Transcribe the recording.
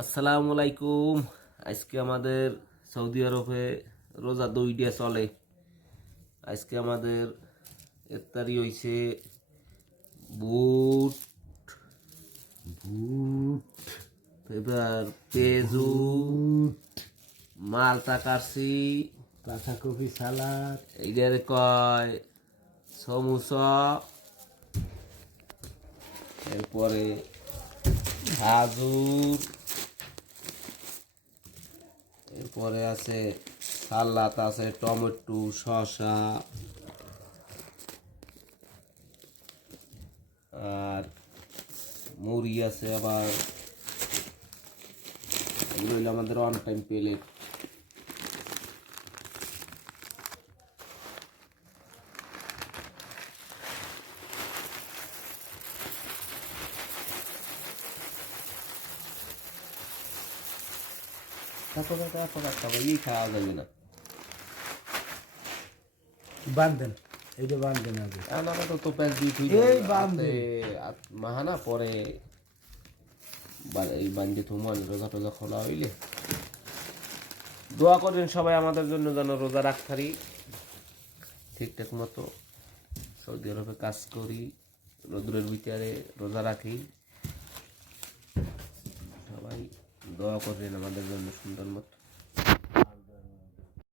আসসালামু আলাইকুম। আজকে আমাদের সৌদি আরবে রোজা 2 চলে। আজকে আমাদের ইফতারি হইছে বুট, এবার পেঁয়াজু, মালটা কাটছি, বাঁধাকপি সালাদ, এইটারে কয় সমুসা, এরপরে খাজুর, এরপরে আছে সালাদ, আছে টমেটো, শসা, আর মুড়ি আছে। আবার এগুলো হইলো আমাদের অন টাইম প্লেট। তারপরে খাওয়া যাবে না। বান্ধেন এইটা বান্ধেন আগে। আমরা তো পেঁয়াজ দিয়ে এই বান্ধে মাহানা পরে এই বান্ধে থুমান রোজা টোজা খোলা হইলে দোয়া করেন সবাই আমাদের জন্য, যেন রোজা রাখতারি ঠিকঠাক মতো সৌদি আরবে কাজ করি, রোদ্রের ভিতরে রোজা রাখি। সবাই দোয়া করেন আমাদের জন্য সুন্দর মতো।